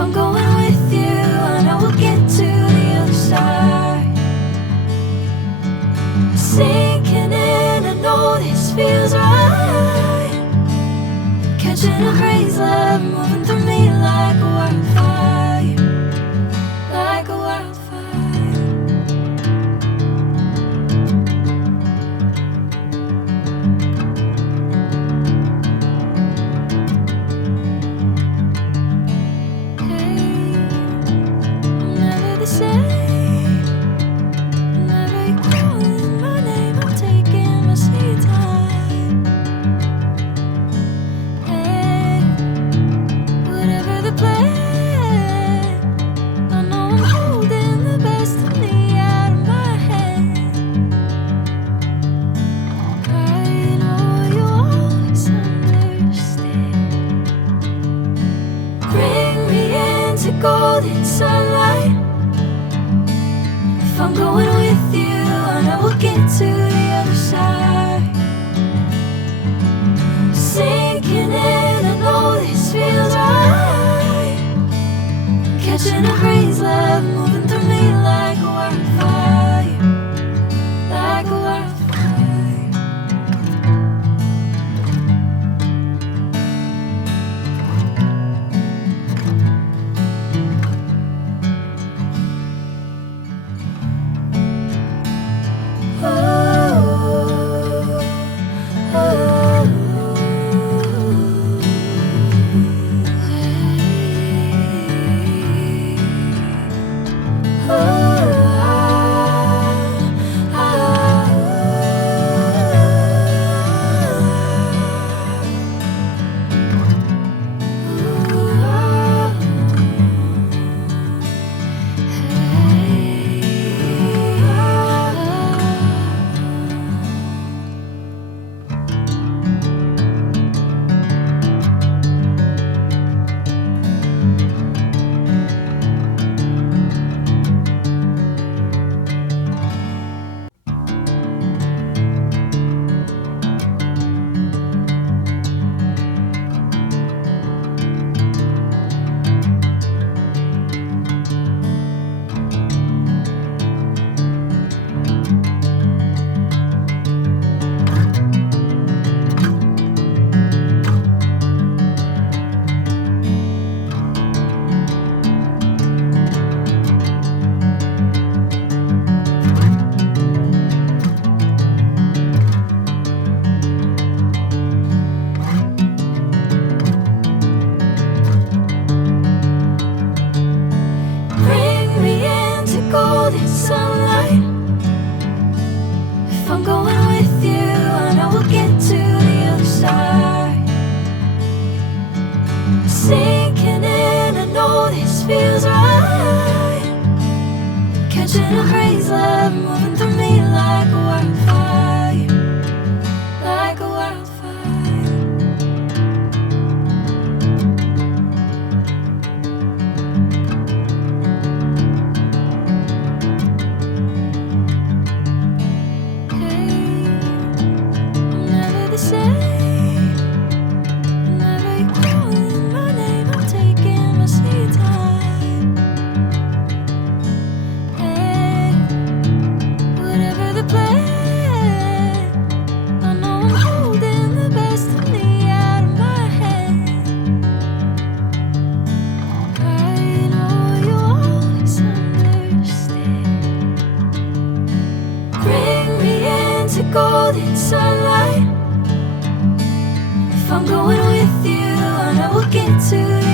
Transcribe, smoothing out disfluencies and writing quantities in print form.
I'm going with you, I know we'll get to the other side. Sinking in, I know this feels right. Catching a crazy love, moving through me like a wildfire, like a wildfire. Golden sunlight. If I'm going with you, I know we'll get to the other side. Sinking in, I know this feels right. Catching a crazy love, moving through me like a wildfire, like a wildfire. Sunlight. If I'm going with you, I know we'll get to the other side. Sinking in, I know this feels right. Catching a crazy love, moving through me like a wildfire, like a wildfire. Golden sunlight. If I'm going with you, I know we'll get to